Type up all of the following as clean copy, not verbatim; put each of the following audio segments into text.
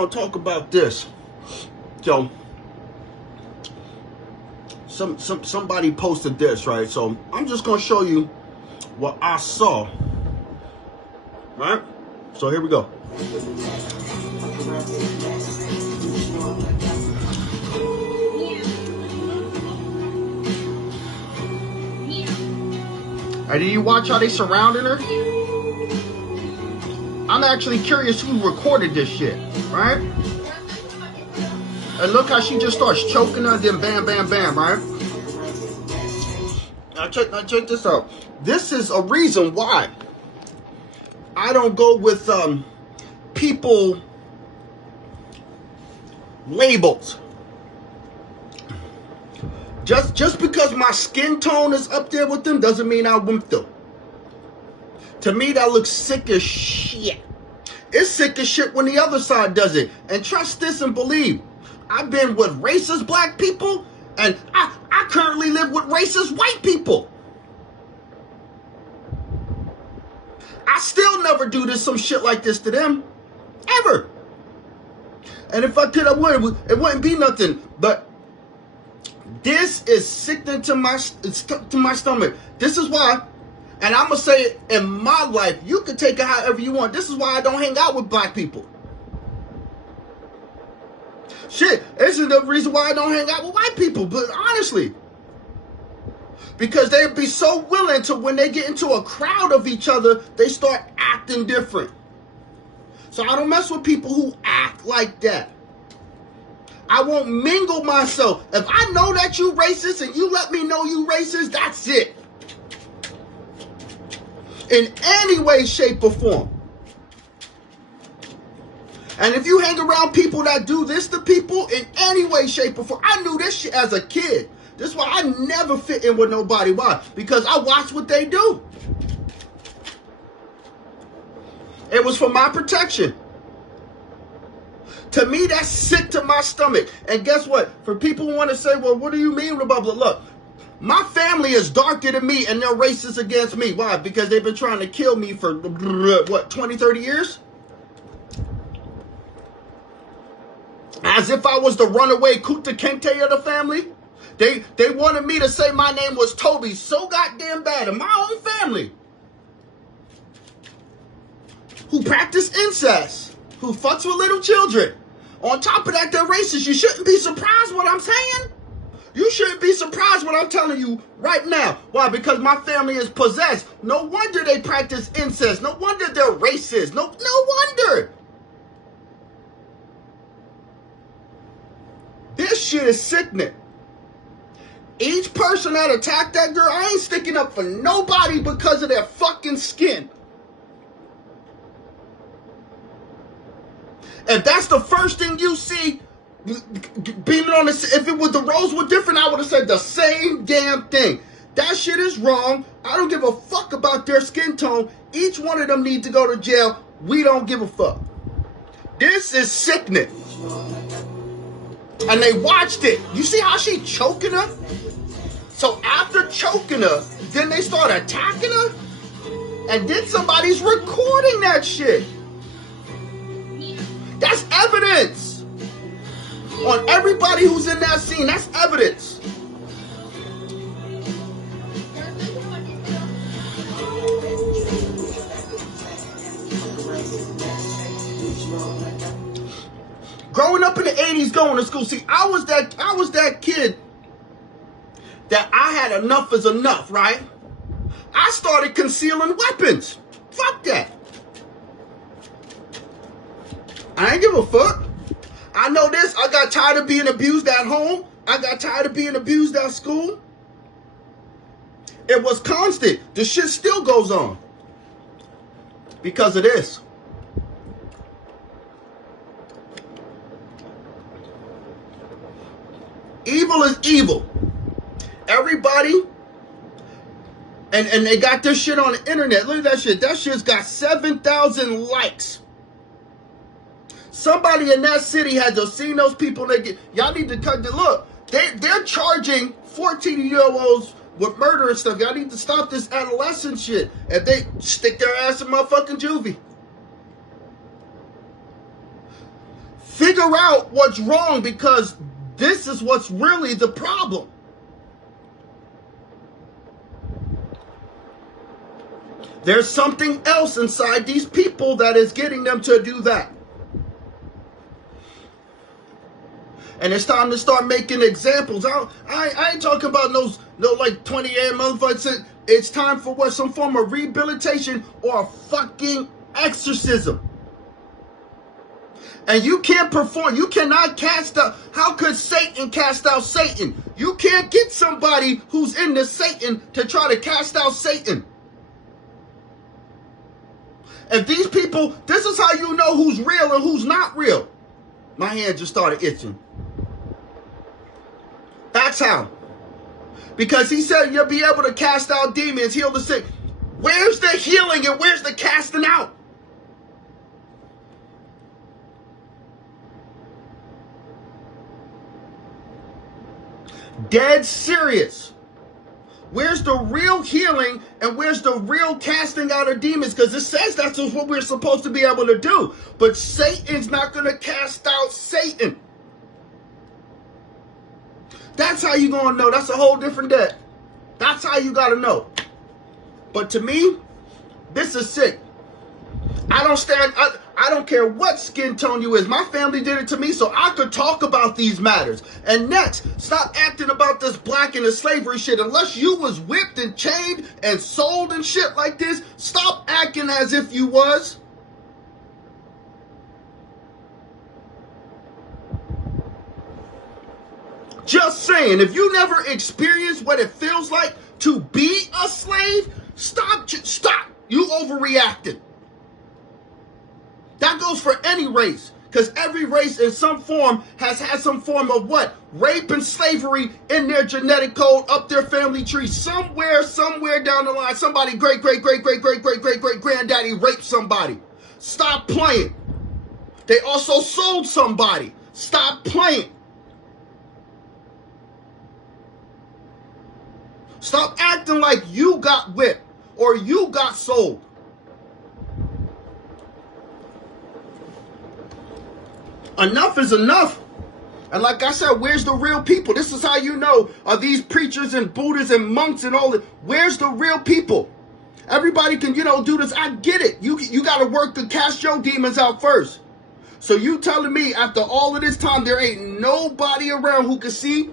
I'll talk about this. So somebody posted this, right? So I'm just gonna show you what I saw. Right? So here we go. Hey, did you watch how they surrounded her? I'm actually curious who recorded this shit, right? And look how she just starts choking her, then bam, bam, bam, right? Now check this out. This is a reason why I don't go with people labels. Just because my skin tone is up there with them doesn't mean I wimp them. To me, that looks sick as shit. It's sick as shit when the other side does it. And trust this and believe, I've been with racist black people, and I currently live with racist white people. I still never do some shit like this to them. Ever. And if I could, I would. It wouldn't be nothing. But this is sickening to my stomach. This is why. And I'm going to say it in my life. You can take it however you want. This is why I don't hang out with black people. Shit, this is the reason why I don't hang out with white people. But honestly. Because they'd be so willing to, when they get into a crowd of each other, they start acting different. So I don't mess with people who act like that. I won't mingle myself. If I know that you racist and you let me know you racist, that's it. In any way, shape, or form. And if you hang around people that do this to people in any way, shape, or form, I knew this shit as a kid. This is why I never fit in with nobody. Why? Because I watch what they do. It was for my protection. To me, that's sick to my stomach. And guess what? For people who want to say, well, what do you mean? Blah, blah, look. My family is darker than me and they're racist against me. Why? Because they've been trying to kill me for, what, 20, 30 years? As if I was the runaway Kuta Kente of the family. They wanted me to say my name was Toby so goddamn bad in my own family. Who practice incest. Who fucks with little children. On top of that, they're racist. You shouldn't be surprised what I'm saying. You shouldn't be surprised what I'm telling you right now. Why? Because my family is possessed. No wonder they practice incest. No wonder they're racist. No wonder. This shit is sickening. Each person that attacked that girl, I ain't sticking up for nobody because of their fucking skin. If that's the first thing you see, being on the, if it was the roles were different, I would have said the same damn thing. That shit is wrong. I don't give a fuck about their skin tone. Each one of them need to go to jail. We don't give a fuck. This is sickening. And they watched it. You see how she choking her? So after choking her, then they start attacking her? And then somebody's recording that shit. That's evidence. On everybody who's in that scene, that's evidence. Growing up in the 80s, going to school, see, I was that kid that I had enough is enough, right? I started concealing weapons. Fuck that. I ain't give a fuck. I know this. I got tired of being abused at home. I got tired of being abused at school. It was constant. The shit still goes on. Because of this. Evil is evil. Everybody, and they got this shit on the internet. Look at that shit. That shit's got 7,000 likes. Somebody in that city had to see those people. Y'all need to cut the look. They're charging 14-year-olds with murder and stuff. Y'all need to stop this adolescent shit. If they stick their ass in motherfucking juvie. Figure out what's wrong, because this is what's really the problem. There's something else inside these people that is getting them to do that. And it's time to start making examples. I ain't talking about no like 20-year motherfuckers. It's time for what? Some form of rehabilitation or a fucking exorcism. And you can't perform. You cannot cast out. How could Satan cast out Satan? You can't get somebody who's into Satan to try to cast out Satan. If these people, this is how you know who's real and who's not real. My hand just started itching. That's how. Because he said you'll be able to cast out demons, heal the sick. Where's the healing and where's the casting out? Dead serious. Where's the real healing and where's the real casting out of demons? Because it says that's what we're supposed to be able to do. But Satan's not going to cast out Satan. That's how you're going to know. That's a whole different day. That's how you got to know. But to me, this is sick. I don't care what skin tone you is. My family did it to me so I could talk about these matters. And next, stop acting about this black and the slavery shit. Unless you was whipped and chained and sold and shit like this, stop acting as if you was. Just saying, if you never experienced what it feels like to be a slave, stop. You overreacted. That goes for any race, because every race in some form has had some form of what? Rape and slavery in their genetic code, up their family tree. Somewhere down the line, somebody great granddaddy raped somebody. Stop playing. They also sold somebody. Stop playing. Stop acting like you got whipped or you got sold. Enough is enough. And like I said, where's the real people? This is how you know, are these preachers and Buddhists and monks and all that. Where's the real people? Everybody can, do this. I get it. You got to work to cast your demons out first. So you telling me after all of this time, there ain't nobody around who can see?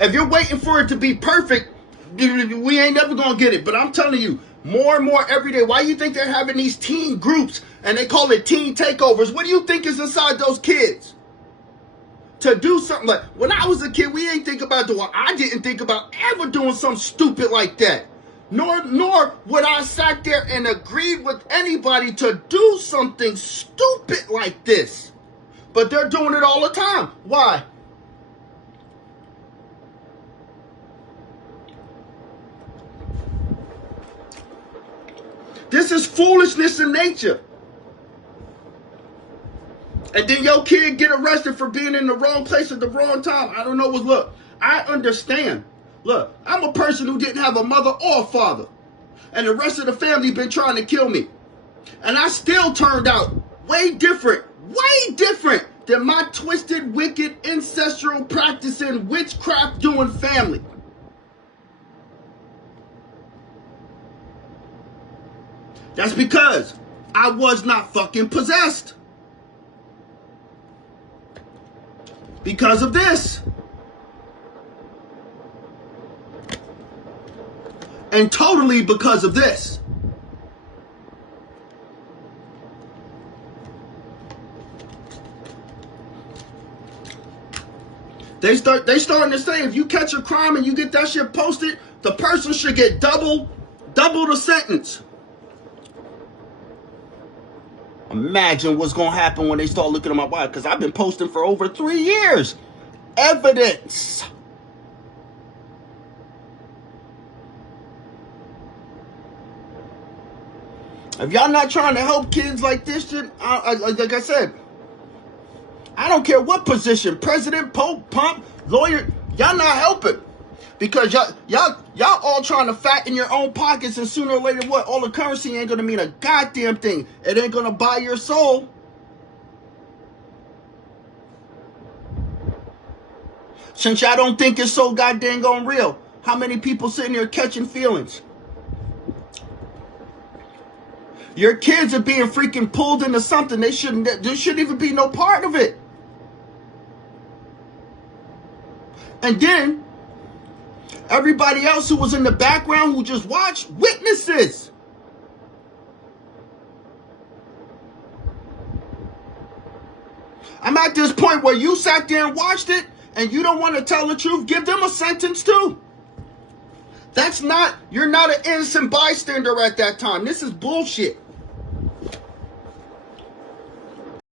If you're waiting for it to be perfect, we ain't never going to get it. But I'm telling you, more and more every day. Why do you think they're having these teen groups and they call it teen takeovers? What do you think is inside those kids? To do something like, when I was a kid, we ain't think about doing, I didn't think about ever doing something stupid like that. Nor would I sat there and agreed with anybody to do something stupid like this. But they're doing it all the time. Why? This is foolishness in nature. And then your kid get arrested for being in the wrong place at the wrong time. I don't know what, look, I understand. Look, I'm a person who didn't have a mother or a father. And the rest of the family been trying to kill me. And I still turned out way different than my twisted, wicked, ancestral practicing, witchcraft doing family. That's because I was not fucking possessed. Because of this. And totally because of this. They starting to say if you catch a crime and you get that shit posted, the person should get double the sentence. Imagine what's going to happen when they start looking at my wife, because I've been posting for over 3 years. Evidence. If y'all not trying to help kids like this shit, like I said, I don't care what position, president, pope, pump, lawyer, y'all not helping. Because y'all all trying to fatten your own pockets, and sooner or later, what? All the currency ain't gonna mean a goddamn thing. It ain't gonna buy your soul. Since y'all don't think it's so goddamn going real, how many people sitting here catching feelings? Your kids are being freaking pulled into something there shouldn't even be no part of it. And then everybody else who was in the background who just watched, witnesses. I'm at this point where you sat there and watched it and you don't want to tell the truth, give them a sentence too. You're not an innocent bystander at that time. This is bullshit.